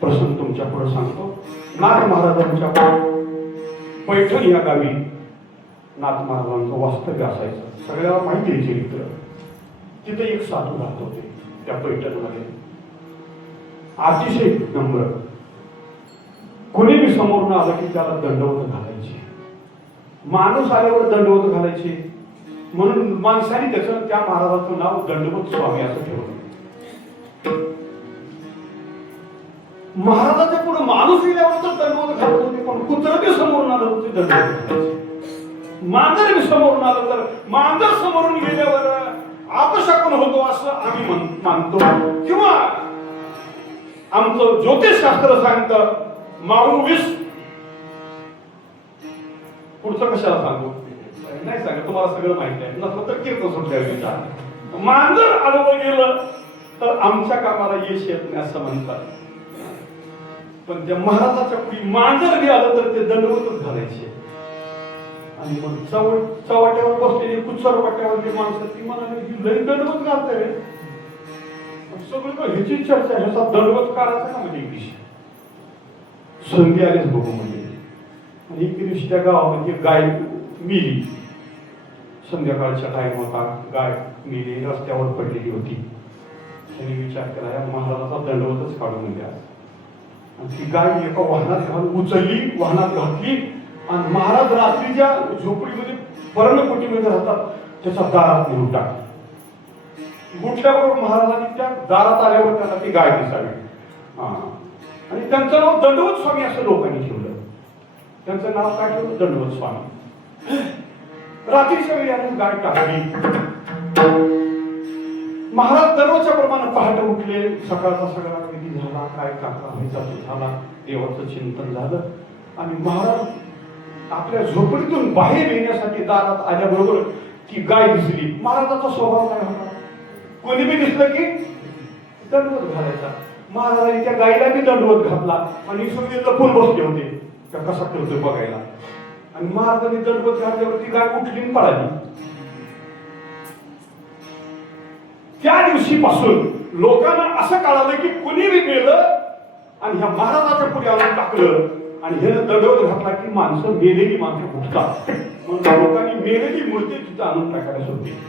प्रसंग तुमच्या पुढे सांगतो. नाथ महाराजांच्या पैठण या गावी नाथ महाराजांचं वास्तव्य असायचं. सगळ्याला माहिती आहे चरित्र. तिथे एक साधू राहत होते त्या पैठणमध्ये. अतिशय नम्र. कोणी बी समोर आलं की त्याला दंडवत घालायचे. माणूस आल्यावर दंडवत घालायचे. म्हणून माणसाने त्याचं त्या महाराजाचं नाव दंडवत स्वामी असं ठेवलं. महाराजाच्या पुढे माणूस गेल्यावर तर दंडवत घालत होते, पण कुत्रं बी समोरून आलं होते दंडवत घालायचे. मांजर बी समोरून आलं तर मांजर समोरून गेल्यावर अपशकुन होतो असं आम्ही मानतो. किंवा आमचं ज्योतिषशास्त्र सांगतं माऊ विष. पुढचं कशाला सांगू नाही सांगत, तुम्हाला सगळं माहिती आहे. नसलं तर कीर्तन सुटल्या विचार. मांजर आडवं गेलं तर आमच्या कामाला यश येत नाही असं म्हणतात. पण त्या महाराजाच्या पुढे मांजर बी आलं तर ते दंडवतच घालायचे. आणि मग चव्हाट्यावर बसलेली कुचर वाट्यावरची माणसं ती म्हणाली की लई दंडवत घालते रे. सगळं ह्याची चर्चा ह्याचा दंडवत काढायचा का म्हणजे एक दिवशी संधी आलीच बघू म्हणजे. आणि एक दिवशी त्या गावामध्ये गाय मिली. संध्याकाळच्या टाइम होता. गाय मिली रस्त्यावर पडलेली होती. त्यांनी विचार केला या महाराजाचा दंडवतच काढून म्हणजे. आणि ती गाय एका वाहनात घालून उचलली, वाहनात घातली आणि महाराज रात्रीच्या झोपडीमध्ये पर्णकुटीमध्ये राहतात त्याच्या दारात नेऊन टाकली. उठल्याबरोबर महाराजांनी त्या दारात आल्यावर त्यांना ती गाय दिसावी. आणि त्यांचं नाव दंडवत स्वामी असं लोकांनी ठेवलं. त्यांचं नाव काय ठेवलं? दंडवत स्वामी. रात्रीच्या वेळी आम्ही गाय टाकली. महाराज दररोजच्या प्रमाणे पहाटे उठले. सकाळचा सगळा विधी झाला. काय काका व्हायचा तो झाला. देवाचं चिंतन झालं. आणि महाराज आपल्या झोपडीतून बाहेर येण्यासाठी दारात आल्याबरोबर ती गाय दिसली. महाराजाचा स्वभाव काय होता? कोणी बी दिसलं की दंडवत घालायचा. महाराजांनी त्या गायीला बी दंडवत घातला आणि सगळे लपून बसले होते त्या कसा करतोय बघायला. आणि महाराजांनी दंडवत घातल्यावर ती गाय उठली आणि पळाली. त्या दिवशीपासून लोकांना असं कळालं की कुणी बी गेलं आणि ह्या महाराजाच्या पुढे आणून टाकलं आणि हे दंडवत घातला की माणसं मेलेली माणसं उठतात. म्हणून लोकांनी मेलेली मूर्ती तिथं आणून टाकायला सुरू केली.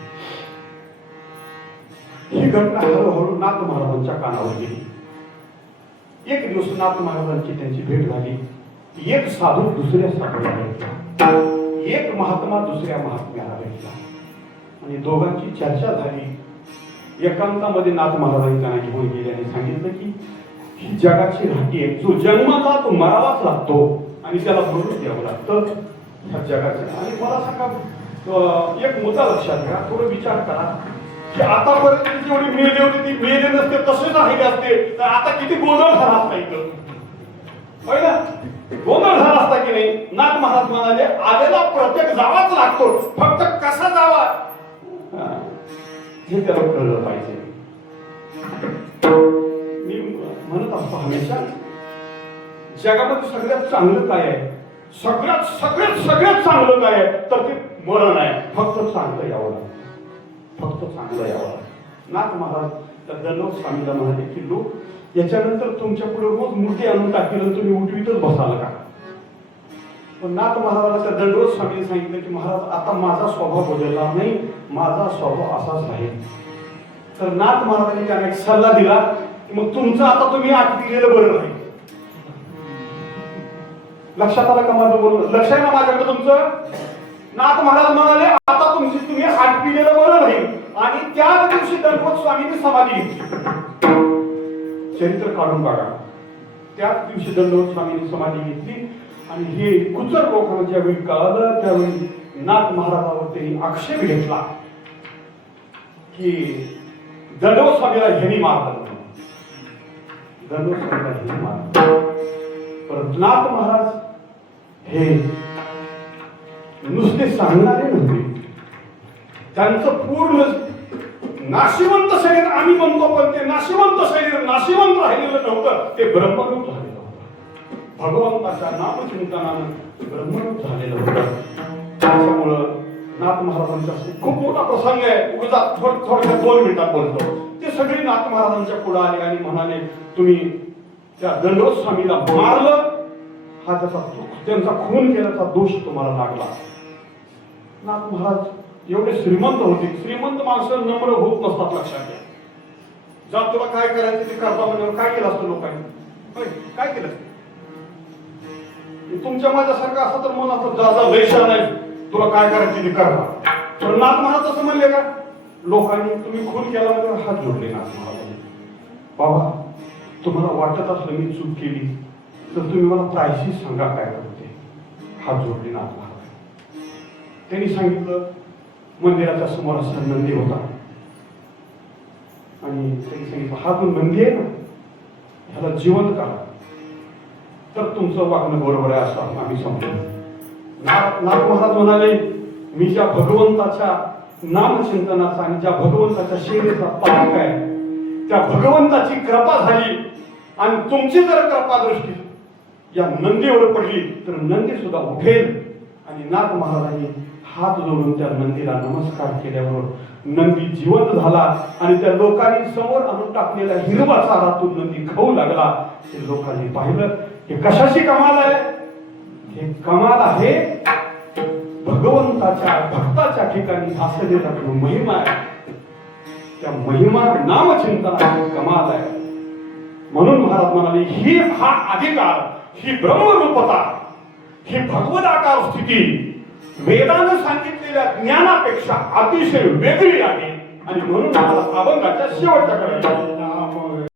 ही घटना हळूहळू नाथ महाराजांच्या कानावर गेली. एक दिवस नाथ महाराजांची त्यांची भेट झाली. एक साधू दुसऱ्या साधूला भेटला. एक महात्मा दुसऱ्या महात्म्याला भेटला आणि दोघांची चर्चा झाली. एकांतामध्ये नाथ महाराजांनी त्यांना घेऊन गेले आणि सांगितलं की ही जगाची राहटी आहे. जो जन्माला तो मरावाच लागतो आणि त्याला भरून द्यावं लागतं ह्या जगाचं. आणि मला सांगा एक मुद्दा लक्षात घ्या. थोडं विचार करा की आतापर्यंत जेवढी मेले होते ती मेले नसते तसेच राहिले असते तर आता किती गोंधळ झाला असता इथं. होय ना? गोंधळ झाला असता की नाही. नाथ महाराज म्हणाले आलेला प्रत्येक जावाच लागतो, फक्त कसा जावा हे त्याला कळलं पाहिजे. मी म्हणत असतो हमेशा जगामध्ये सगळ्यात चांगलं काय आहे? सगळ्यात चांगलं काय आहे तर ते मरण आहे. फक्त चांगलं यावं लागतं. फक्त चांगलं यावं. नाथ महाराज त्या दंडवत स्वामीला म्हणाले की लोक याच्यानंतर तुमच्या पुढे रोज मूर्ती आणून टाकतील तुम्ही उठवीतच बसाल का? पण नाथ महाराजाला त्या दंडवत स्वामीने सांगितलं की महाराज आता माझा स्वभाव बदलला नाही, माझा स्वभाव असाच आहे. तर नाथ महाराजांनी त्यांना एक सल्ला दिला की मग तुमचं आता तुम्ही आठ पिलेलं बरं नाही. लक्षात आलं का माझं बोलणं? लक्ष आहे ना माझ्याकडे तुमचं? नाथ महाराज म्हणाले आता तुम्ही हात पिलेलं बरं नाही. आणि त्याच दिवशी दंडवत स्वामींनी समाधी घेतली. चरित्र काढून बघा. त्याच दिवशी दंडवत स्वामींनी समाधी घेतली. आणि हे कुचर लोकांना ज्यावेळी कळलं त्यावेळी नाथ महाराजावर त्यांनी आक्षेप घेतला की दंडवत स्वामीला ह्यांनी मारलं. दंडवत स्वामीला ह्यांनी मारलं. परंतु नाथ महाराज हे नुसते सांगणारे नव्हते. त्यांचं पूर्ण नाशिवंत शरीर आम्ही म्हणतो पण ते नाशिवंत शरीर नाशिवंत राहिलेलं नव्हतं. ते ब्रह्मरूप झालेलं होतं. भगवंताच्या नामचिंतनानं ब्रह्मरूप झालेलं होतं. त्याच्यामुळं नाथ महाराजांचा खूप मोठा प्रसंग आहे. थोडक्यात 2 मिनिटात बोलतो. ते सगळे नाथ महाराजांच्या पुढे आले आणि म्हणाले तुम्ही त्या दंडवत स्वामीला मारलं, हा त्यांचा खून केल्याचा दोष तुम्हाला लागला. नाथ महाराज एवढे श्रीमंत होते. श्रीमंत माणसं नम्र होत नसतात, लक्षात घ्या. जा तुला काय करायचं ते करता म्हणजे काय केलं असतं लोकांनी? काय केलं? तुमच्या माझ्यासारखं असं तर मला जा लयशा नाही, तुला काय करायचं ते करा. तर नाथ महाराज असं म्हणले का? लोकांनी तुम्ही खून केला म्हणजे हात जोडले नाथ महाराजांनी. बाबा तुम्हाला वाटत असलं मी चूक केली तर तुम्ही मला प्रायश्चित सांगा काय करते. हात जोडले नाथ महाराज. त्यांनी सांगितलं मंदिराच्या समोर असा नंदी होता आणि त्यांनी सांगितलं हा जो नंदी आहे ना, ह्याला जिवंत करा तर तुमचं वागणं बरोबर आहे असं आम्ही समजू. नाथ महाराज म्हणाले मी ज्या भगवंताच्या नामचिंतनाचा आणि ज्या भगवंताच्या सेवेचा पालक आहे, त्या भगवंताची कृपा झाली आणि तुमची जर कृपा दृष्टी या नंदीवर पडली तर नंदी सुद्धा उठेल. आणि नाथ महाराजांनी हात जोडून त्या नंदीला नमस्कार केल्यावर नंदी जिवंत झाला आणि त्या लोकांनी समोर आणून टाकलेल्या हिरवा चारा तो नंदी खाऊ लागला. ते लोकांनी पाहिलं हे कशाची कमाल आहे? हे कमाल आहे भगवंताच्या भक्ताच्या ठिकाणी असलेला जो महिमा आहे, त्या महिमा नामचिंतनाची कमाल आहे. म्हणून महाराज म्हणाले ही हा अधिकार, ही ब्रह्मरूपता, ही भगवदाकार स्थिती वेदानं सांगितलेल्या ज्ञानापेक्षा अतिशय वेगळी आहे. आणि म्हणून महाराज अभंगाच्या शेवटच्या कडे